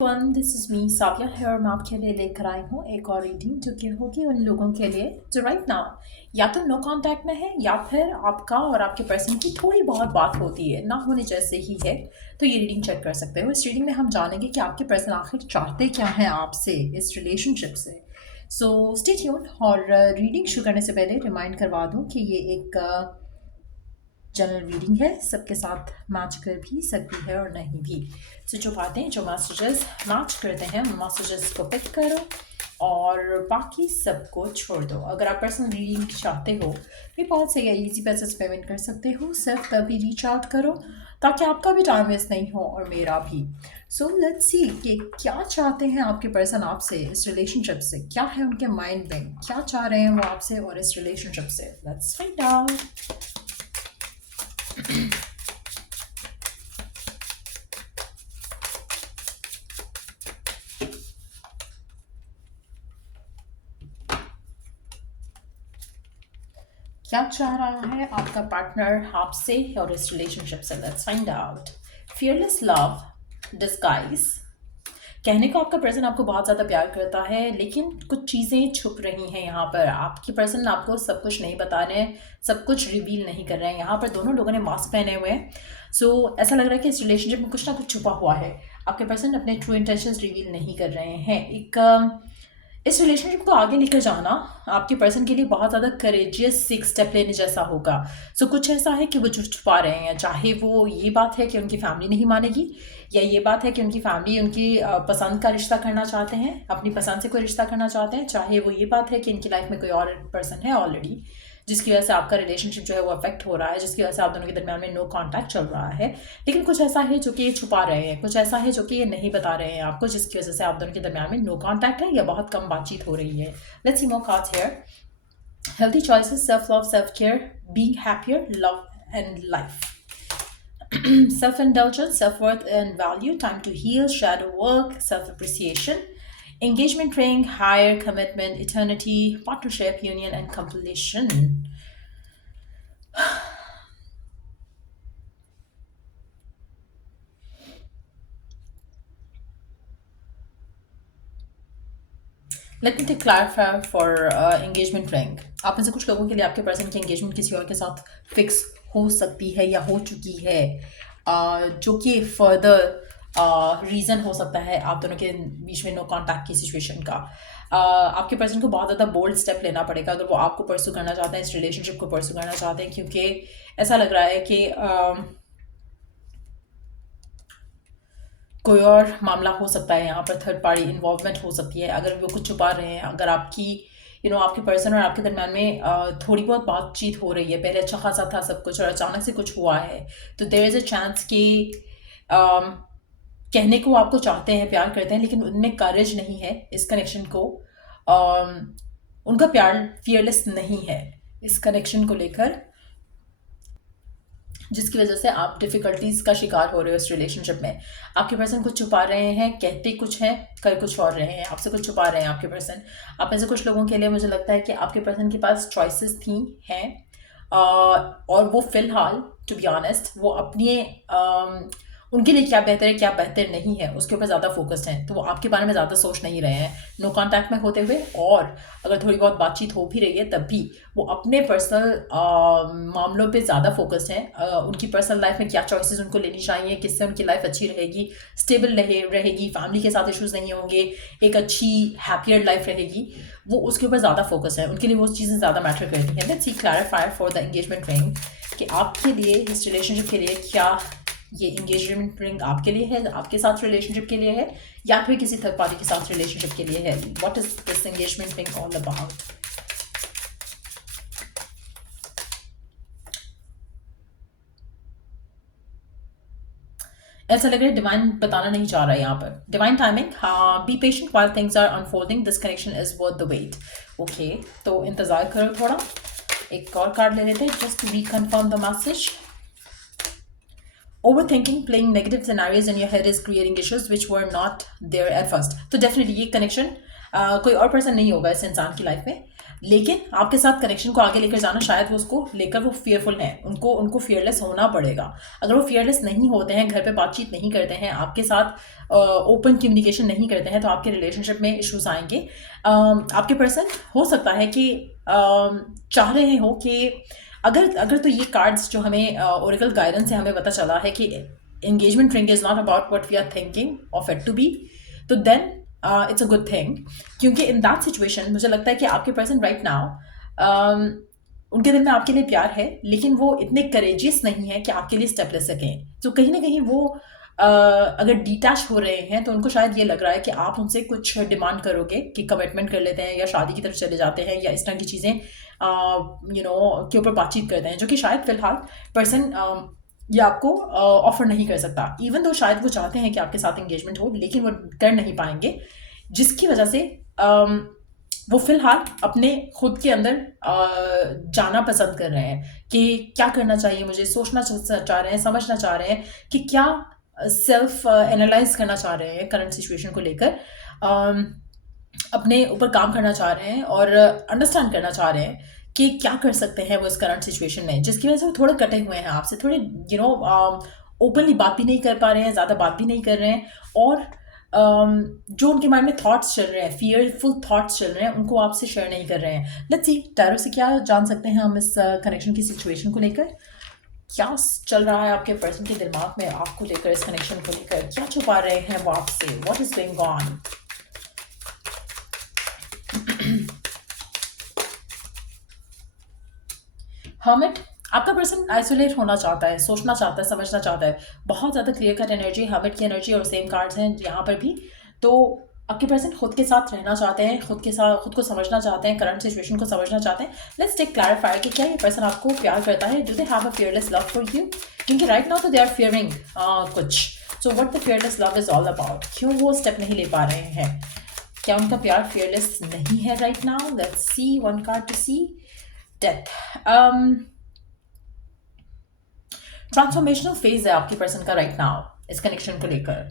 One this is me साविया है और मैं आपके लिए लेकर आई हूँ एक और रीडिंग जो कि होगी उन लोगों के लिए जो राइट नाउ या तो नो कांटेक्ट में है या फिर आपका और आपके पर्सन की थोड़ी बहुत बात होती है ना होने जैसे ही है। तो ये रीडिंग चेक कर सकते हो। इस रीडिंग में हम जानेंगे कि आपके पर्सन आखिर चाहते क्या हैं आपसे इस रिलेशनशिप से। So stay tune. और रीडिंग शुरू करने से पहले रिमाइंड करवा दूँ कि ये एक जनरल रीडिंग है, सबके साथ मैच कर भी सकती है और नहीं भी। तो जो बातें जो मैसेजेस मैच करते हैं उन मैसेजेस को पिक करो और बाकी सबको छोड़ दो। अगर आप पर्सनल रीडिंग चाहते हो भी बहुत सही है, ईजी पैसेज पेमेंट कर सकते हो, सिर्फ तभी रीच आउट करो ताकि आपका भी टाइम वेस्ट नहीं हो और मेरा भी। सो लेट्स सी कि क्या चाहते हैं आपके पर्सन आपसे इस रिलेशनशिप से, क्या है उनके माइंड में, क्या चाह रहे हैं वो आपसे और इस रिलेशनशिप से। Let's find out. क्या चाह रहा है आपका पार्टनर आपसे और इस रिलेशनशिप से। Let's find out. Fearless love disguise. कहने को आपका पर्सन आपको बहुत ज़्यादा प्यार करता है लेकिन कुछ चीज़ें छुप रही हैं यहाँ पर। आपके पर्सन आपको सब कुछ नहीं बता रहे हैं, सब कुछ रिवील नहीं कर रहे हैं। यहाँ पर दोनों लोगों ने मास्क पहने हुए हैं। सो ऐसा लग रहा है कि इस रिलेशनशिप में कुछ ना कुछ छुपा हुआ है। आपके पर्सन अपने ट्रू इंटेंशंस रिवील नहीं कर रहे हैं। इस रिलेशनशिप को आगे लेकर जाना आपके पर्सन के लिए बहुत ज़्यादा करेजियस एक स्टेप लेने जैसा होगा। सो कुछ ऐसा है कि वो छुपा रहे हैं, चाहे वो ये बात है कि उनकी फैमिली नहीं मानेगी या ये बात है कि उनकी फैमिली उनकी पसंद का रिश्ता करना चाहते हैं, अपनी पसंद से कोई रिश्ता करना चाहते हैं, चाहे वो ये बात है कि इनकी लाइफ में कोई और पर्सन है ऑलरेडी जिसकी वजह से आपका रिलेशनशिप जो है वो अफेक्ट हो रहा है, जिसकी वजह से आप दोनों के दरमियान में नो कांटेक्ट चल रहा है। लेकिन कुछ ऐसा है जो कि ये छुपा रहे हैं, कुछ ऐसा है जो कि ये नहीं बता रहे हैं आपको, जिसकी वजह से आप दोनों के दरमियान में नो कांटेक्ट है या बहुत कम बातचीत हो रही है। Let's see more cards here. Healthy choices, self love, self care, being happier, love and life. Self-indulgence, self-worth and value, time to heal, shadow work, self-appreciation, engagement ring, higher commitment, eternity, partnership, union and completion. Let me take clarify for engagement ring. आप में से कुछ लोगों के लिए आपके person की engagement किसी और के साथ फिक्स हो सकती है या हो चुकी है, जो कि फर्दर रीज़न हो सकता है आप दोनों के बीच में नो कॉन्टैक्ट की सिचुएशन का। आपके पर्सन को बहुत ज़्यादा बोल्ड स्टेप लेना पड़ेगा अगर वो आपको परस्यू करना चाहते हैं, इस रिलेशनशिप को परस्यू करना चाहते हैं, क्योंकि ऐसा लग रहा है कि कोई और मामला हो सकता है, यहाँ पर थर्ड पार्टी इन्वॉल्वमेंट हो सकती है। अगर वो कुछ छुपा रहे हैं, अगर आपकी आपके पर्सन और आपके दरम्यान में थोड़ी बहुत बातचीत हो रही है, पहले अच्छा खासा था सब कुछ और अचानक से कुछ हुआ है, तो देयर इज़ अ चांस कि कहने को आपको चाहते हैं, प्यार करते हैं, लेकिन उनमें करेज नहीं है इस कनेक्शन को। उनका प्यार फियरलेस नहीं है इस कनेक्शन को लेकर, जिसकी वजह से आप डिफ़िकल्टीज़ का शिकार हो रहे हो इस रिलेशनशिप में। आपके पर्सन कुछ छुपा रहे हैं, कहते कुछ हैं, कर कुछ और रहे हैं, आपसे कुछ छुपा रहे हैं आपके पर्सन। आप में से कुछ लोगों के लिए मुझे लगता है कि आपके पर्सन के पास चॉइसेस थी हैं, और वो फ़िलहाल टू बी ऑनेस्ट वो अपनी उनके लिए क्या बेहतर है क्या बेहतर नहीं है उसके ऊपर ज़्यादा फोकस्ड हैं, तो वो आपके बारे में ज़्यादा सोच नहीं रहे हैं नो कांटेक्ट में होते हुए। और अगर थोड़ी बहुत बातचीत हो भी रही है तब भी वो अपने पर्सनल मामलों पे ज़्यादा फोकस्ड हैं। उनकी पर्सनल लाइफ में क्या चॉइसेस उनको लेनी चाहिए, किससे उनकी लाइफ अच्छी रहेगी, स्टेबल रहेगी, फैमिली के साथ इशूज़ नहीं होंगे, एक अच्छी हैप्पियर लाइफ रहेगी, वो उसके ऊपर ज़्यादा फोकस है। उनके लिए वो चीज़ें ज़्यादा मैटर करती हैं। Let's see clarify for the engagement ring कि आपके लिए इस रिलेशनशिप के लिए क्या ये एंगेजमेंट रिंग आपके लिए है, आपके साथ रिलेशनशिप के लिए है, या फिर किसी थर्ड पार्टी के साथ रिलेशनशिप के लिए है। What is this engagement ring all about. ऐसा लग रहा है डिवाइन बताना नहीं चाह रहा है यहाँ पर। डिवाइन टाइमिंग, हाँ, be patient while things are unfolding, this connection is worth the wait. Okay, तो इंतजार करो थोड़ा। एक और कार्ड ले लेते हैं just to reconfirm the message. Overthinking, playing negative scenarios in your head is creating issues which were not there at first. तो डेफिनेटली ये कनेक्शन कोई और पर्सन नहीं होगा इस इंसान की लाइफ में। लेकिन आपके साथ कनेक्शन को आगे लेकर जाना, शायद वो उसको लेकर वो फियरफुल हैं, उनको उनको फियरलेस होना पड़ेगा। अगर वो फियरलेस नहीं होते हैं, घर पे बातचीत नहीं करते हैं, आपके साथ ओपन कम्युनिकेशन नहीं करते हैं, तो आपके रिलेशनशिप में इश्यूज आएंगे। आपके पर्सन हो सकता है कि चाह रहे हो कि अगर अगर तो ये कार्ड्स जो हमें ओरेकल गाइडेंस से हमें पता चला है कि engagement ring is not about what we are thinking of it to be, तो then it's a good thing. क्योंकि इन दैट सिचुएशन मुझे लगता है कि आपके पर्सन राइट नाउ उनके दिल में आपके लिए प्यार है, लेकिन वो इतने करेजियस नहीं है कि आपके लिए स्टेप ले सकें। तो कहीं ना कहीं वो अगर डिटैच हो रहे हैं तो उनको शायद ये लग रहा है कि आप उनसे कुछ डिमांड करोगे कि कमिटमेंट कर लेते हैं या शादी की तरफ चले जाते हैं या इस तरह की चीज़ें के ऊपर बातचीत करते हैं, जो कि शायद फिलहाल पर्सन ये आपको ऑफर नहीं कर सकता। इवन तो शायद वो चाहते हैं कि आपके साथ एंगेजमेंट हो, लेकिन वो कर नहीं पाएंगे, जिसकी वजह से वो फिलहाल अपने खुद के अंदर जाना पसंद कर रहे हैं कि क्या करना चाहिए मुझे, सोचना चाह रहे हैं, समझना चाह रहे हैं कि क्या सेल्फ एनालाइज करना चाह रहे हैं करंट सिचुएशन को लेकर, अपने ऊपर काम करना चाह रहे हैं और अंडरस्टैंड करना चाह रहे हैं कि क्या कर सकते हैं वो इस करंट सिचुएशन में, जिसकी वजह से वो थोड़े कटे हुए हैं आपसे, थोड़े ओपनली बात भी नहीं कर पा रहे हैं, ज़्यादा बात भी नहीं कर रहे हैं, और जो उनके माइंड में थॉट्स चल रहे हैं, फियरफुल थॉट्स चल रहे हैं, उनको आपसे शेयर नहीं कर रहे हैं। लेट्स सी टैरो से क्या जान सकते हैं हम इस कनेक्शन की सिचुएशन को लेकर। क्या चल रहा है आपके पर्सन के दिमाग में आपको लेकर, इस कनेक्शन को लेकर क्या छुपा रहे हैं वो आपसे, what is going on. Hermit, आपका पर्सन आइसोलेट होना चाहता है, सोचना चाहता है, समझना चाहता है। बहुत ज़्यादा क्लियर कट एनर्जी, हर्मिट की एनर्जी और सेम कार्ड्स हैं यहाँ पर भी। तो आपके पर्सन खुद के साथ रहना चाहते हैं, खुद को समझना चाहते हैं, करंट सिचुएशन को समझना चाहते हैं। लेट्स टेक क्लैरिफाई कि क्या ये पर्सन आपको प्यार करता है, do they have a fearless love for you, क्योंकि राइट नाउ तो दे आर फियरिंग कुछ। So what the fearless love is all about, क्यों वो स्टेप नहीं ले पा रहे हैं, क्या उनका प्यार फियरलेस नहीं है right now. Let's see one card to see death. Transformational phase है आपके पर्सन का राइट नाउ इस कनेक्शन को लेकर।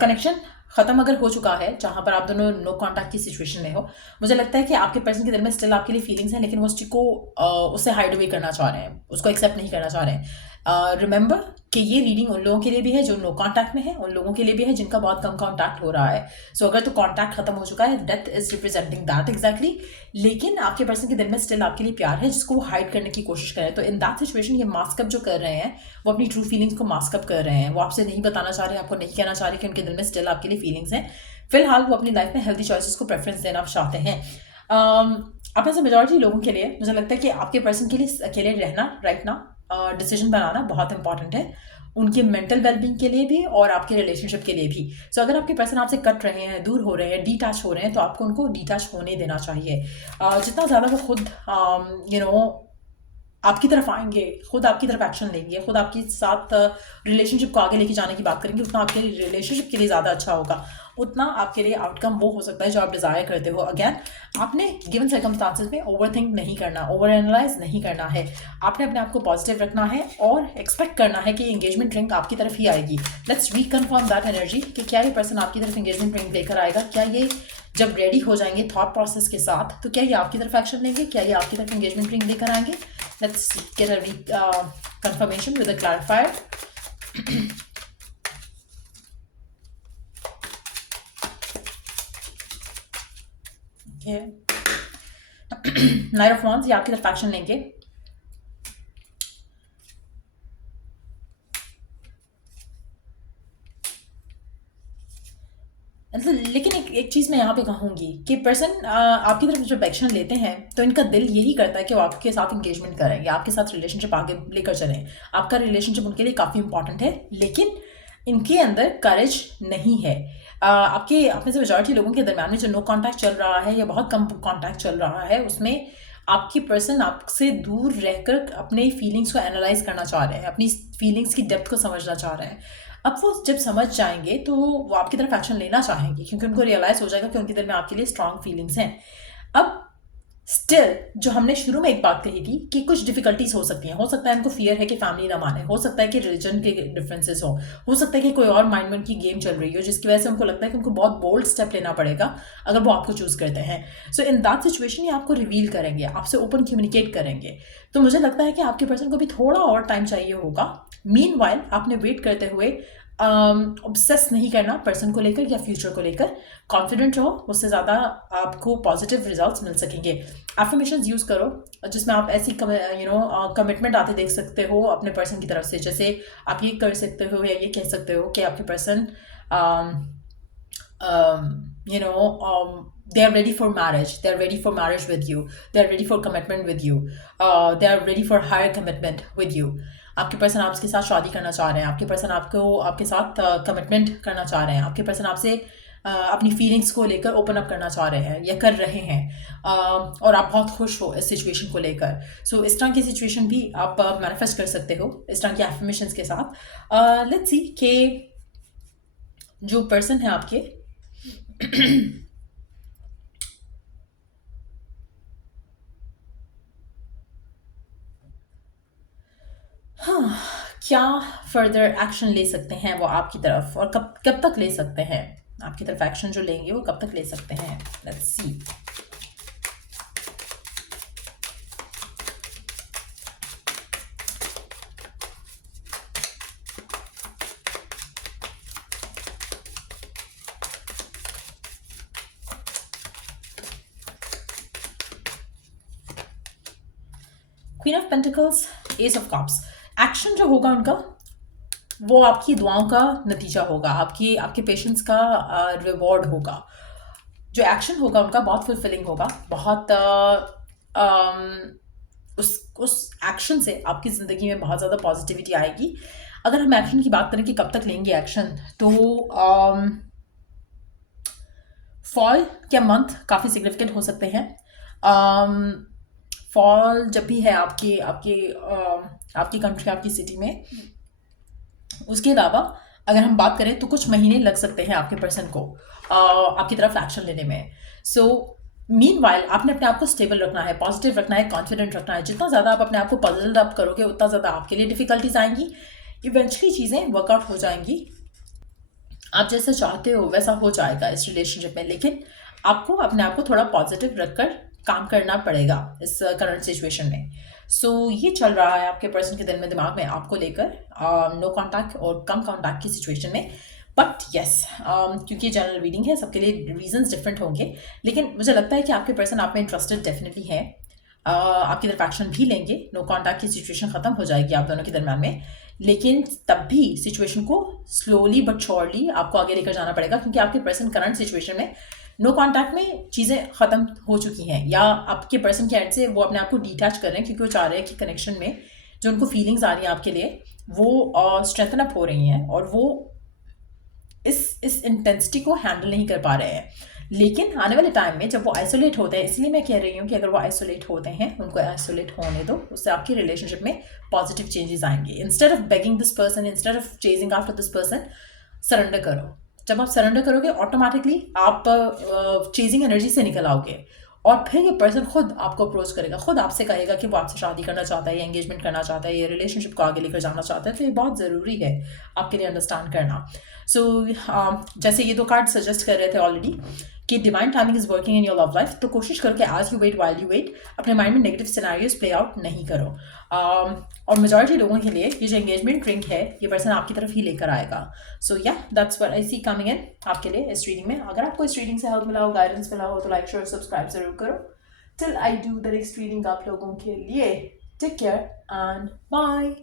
कनेक्शन खत्म अगर हो चुका है जहां पर आप दोनों नो कांटेक्ट की सिचुएशन में हो, मुझे लगता है कि आपके पर्सन के दिल में स्टिल आपके लिए फीलिंग्स हैं, लेकिन वो उस चीज को उससे हाइड अवे करना चाह रहे हैं, उसको एक्सेप्ट नहीं करना चाह रहे हैं। रिमेंबर कि ये रीडिंग उन लोगों के लिए भी है जो नो कांटेक्ट में है, उन लोगों के लिए भी है जिनका बहुत कम कांटेक्ट हो रहा है। सो अगर तो कांटेक्ट खत्म हो चुका है, death is representing that exactly, लेकिन आपके पर्सन के दिल में स्टिल आपके लिए प्यार है जिसको वो हाइड करने की कोशिश कर रहे हैं। तो इन दैट सिचुएशन ये मास्कअप जो कर रहे हैं, वो अपनी ट्रू फीलिंग्स को मास्कअप कर रहे हैं। वो आपसे नहीं बताना चाह रहे हैं, आपको नहीं कहना चाह रहे कि उनके दिल में स्टिल आपके लिए फीलिंग्स हैं। फिलहाल वो अपनी लाइफ में हेल्दी चॉइसेस को प्रेफरेंस देना चाहते हैं। आप ऐसे मेजॉरिटी लोगों के लिए मुझे लगता है कि आपके पर्सन के लिए अकेले रहना राइट ना डिसीजन बनाना बहुत इंपॉर्टेंट है, उनके मेंटल वेलबींग के लिए भी और आपके रिलेशनशिप के लिए भी। सो अगर आपके पर्सन आपसे कट रहे हैं, दूर हो रहे हैं, डिटैच हो रहे हैं, तो आपको उनको डिटैच होने देना चाहिए। जितना ज़्यादा वो खुद आपकी तरफ आएंगे, खुद आपकी तरफ एक्शन लेंगे, खुद आपके साथ रिलेशनशिप को आगे लेके जाने की बात करेंगे, उतना आपके रिलेशनशिप के लिए ज़्यादा अच्छा होगा, उतना आपके लिए आउटकम वो हो सकता है जो आप डिज़ायर करते हो। अगैन आपने गिवन सर्कमस्टांसेस में ओवर थिंक नहीं करना, ओवर एनालाइज नहीं करना है, आपने अपने आप को पॉजिटिव रखना है और एक्सपेक्ट करना है कि एंगेजमेंट रिंग आपकी तरफ ही आएगी। लेट्स रिकन्फर्म दैट एनर्जी कि क्या ये पर्सन आपकी तरफ एंगेजमेंट रिंग लेकर आएगा, क्या ये जब रेडी हो जाएंगे थॉट प्रोसेस के साथ, तो क्या ये आपकी तरफ एक्शन लेंगे, क्या ये आपकी तरफ एंगेजमेंट रिंग लेकर आएंगे। Let's get a confirmation with a clarifier. Okay. Knight of Wands, ये आपकी तरफ एक्शन लेंगे। लेकिन एक चीज़ मैं यहाँ पे कहूँगी कि पर्सन आपकी तरफ जब एक्शन लेते हैं तो इनका दिल यही करता है कि वो आपके साथ इंगेजमेंट करें या आपके साथ रिलेशनशिप आगे लेकर चलें। आपका रिलेशनशिप उनके लिए काफ़ी इंपॉर्टेंट है, लेकिन इनके अंदर करेज नहीं है। आप में से मेजॉरिटी लोगों के दरम्यान में जो नो कांटेक्ट चल रहा है या बहुत कम कांटेक्ट चल रहा है, उसमें आपकी पर्सन आपसे दूर रहकर अपने फीलिंग्स को एनालाइज करना चाह रहे हैं, अपनी फीलिंग्स की डेप्थ को समझना चाह रहे हैं। अब वो जब समझ जाएंगे तो वो आपकी तरफ एक्शन लेना चाहेंगे, क्योंकि उनको रियलाइज़ हो जाएगा कि उनके दिल में आपके लिए स्ट्रॉन्ग फीलिंग्स हैं। अब स्टिल जो हमने शुरू में एक बात कही थी कि कुछ डिफिकल्टीज हो सकती हैं, हो सकता है उनको फियर है कि फैमिली ना माने, हो सकता है कि रिलीजन के डिफरेंसेस हो सकता है कि कोई और माइंड में उनकी गेम चल रही हो जिसकी वजह से उनको लगता है कि उनको बहुत बोल्ड स्टेप लेना पड़ेगा अगर वो आपको चूज करते हैं। सो इन दैट सिचुएशन ये आपको रिवील करेंगे, आपसे ओपन कम्युनिकेट करेंगे। तो मुझे लगता है कि आपके पर्सन को भी थोड़ा और टाइम चाहिए होगा। मीनवाइल आपने वेट करते हुए ऑब्सेस नहीं करना पर्सन को लेकर या फ्यूचर को लेकर, कॉन्फिडेंट रहो, उससे ज़्यादा आपको पॉजिटिव रिजल्ट्स मिल सकेंगे। एफर्मेशंस यूज़ करो जिसमें आप ऐसी कमिटमेंट आते देख सकते हो अपने पर्सन की तरफ से, जैसे आप ये कर सकते हो या ये कह सकते हो कि आपके person they are ready for marriage, they are ready for marriage with you, they are ready for commitment with you, they are ready for higher commitment with you। आपके पर्सन आपके साथ शादी करना चाह रहे हैं, आपके पर्सन आपके साथ कमिटमेंट करना चाह रहे हैं, आपके पर्सन आपसे अपनी फीलिंग्स को लेकर ओपन अप करना चाह रहे हैं या कर रहे हैं, और आप बहुत खुश हो इस सिचुएशन को लेकर। सो इस तरह की सिचुएशन भी आप मैनिफेस्ट कर सकते हो इस तरह की एफर्मेशंस के साथ। लेट्स सी कि जो पर्सन है आपके हाँ, क्या फर्दर एक्शन ले सकते हैं वो आपकी तरफ, और कब कब तक ले सकते हैं आपकी तरफ एक्शन जो लेंगे वो कब तक ले सकते हैं। Let's see. Queen of pentacles, S of cups. Action जो होगा उनका वो आपकी दुआओं का नतीजा होगा, आपके पेशेंस का रिवॉर्ड होगा। जो एक्शन होगा उनका बहुत फुलफिलिंग होगा, बहुत उस एक्शन से आपकी ज़िंदगी में बहुत ज़्यादा पॉजिटिविटी आएगी। अगर हम एक्शन की बात करें कि कब तक लेंगे एक्शन, तो फॉल के मंथ काफ़ी सिग्निफिकेंट हो सकते हैं। फॉल जब भी है आपकी कंट्री, आपकी सिटी में। उसके अलावा अगर हम बात करें तो कुछ महीने लग सकते हैं आपके पर्सन को आपकी तरफ एक्शन लेने में। सो मीनवाइल आपने अपने आप को स्टेबल रखना है, पॉजिटिव रखना है, कॉन्फिडेंट रखना है। जितना ज़्यादा आप अपने आप को पजल्ड अप करोगे उतना ज़्यादा आपके लिए डिफिकल्टीज आएंगी। इवेंचुअली चीज़ें वर्कआउट हो जाएंगी, आप जैसा चाहते हो वैसा हो जाएगा इस रिलेशनशिप में। लेकिन आपको अपने आप को थोड़ा पॉजिटिव रखकर काम करना पड़ेगा इस करंट सिचुएशन में। सो ये चल रहा है आपके पर्सन के दिल में दिमाग में आपको लेकर, नो कांटेक्ट और कम कांटेक्ट की सिचुएशन में। बट येस, क्योंकि जनरल रीडिंग है, सबके लिए रीजंस डिफरेंट होंगे, लेकिन मुझे लगता है कि आपके पर्सन आप में इंटरेस्टेड डेफिनेटली है, आपकी तरफ एक्शन भी लेंगे। नो कांटेक्ट की सिचुएशन ख़त्म हो जाएगी आप दोनों के दरम्यान में, लेकिन तब भी सिचुएशन को स्लोली बट श्योरली आपको आगे लेकर जाना पड़ेगा, क्योंकि आपके पर्सन करंट सिचुएशन में नो कांटेक्ट में चीज़ें ख़त्म हो चुकी हैं, या आपके पर्सन के एंड से वो अपने आप को डिटैच कर रहे हैं, क्योंकि वो चाह रहे हैं कि कनेक्शन में जो उनको फीलिंग्स आ रही हैं आपके लिए वो स्ट्रेंथन अप हो रही हैं, और वो इस इंटेंसिटी को हैंडल नहीं कर पा रहे हैं। लेकिन आने वाले टाइम में जब वो आइसोलेट होते हैं, इसलिए मैं कह रही हूँ कि अगर वो आइसोलेट होते हैं उनको आइसोलेट होने दो, उससे आपकी रिलेशनशिप में पॉजिटिव चेंजेस आएंगे। Instead of begging this person, instead of chasing after this person, surrender करो। जब आप सरेंडर करोगे ऑटोमेटिकली आप चेजिंग एनर्जी से निकल आओगे, और फिर ये पर्सन खुद आपको अप्रोच करेगा, खुद आपसे कहेगा कि वो आपसे शादी करना चाहता है, या एंगेजमेंट करना चाहता है, या रिलेशनशिप को आगे लेकर जाना चाहता है। तो ये बहुत ज़रूरी है आपके लिए अंडरस्टैंड करना। सो जैसे ये दो कार्ड सजेस्ट कर रहे थे ऑलरेडी कि divine timing is working in your love life, तो कोशिश करो कि as you wait while you wait अपने माइंड में नेगेटिव सिनेरियोज प्ले आउट नहीं करो। और मेजॉरिटी लोगों के लिए ये जो एंगेजमेंट रिंग है ये पर्सन आपकी तरफ ही लेकर आएगा। So yeah that's what I see coming in आपके लिए इस रीडिंग में। अगर आपको इस रीडिंग से हेल्प मिला हो, गाइडेंस मिला हो, तो लाइक शेयर सब्सक्राइब जरूर करो। Till I do the next reading आप लोगों के लिए, टेक केयर एंड बाय।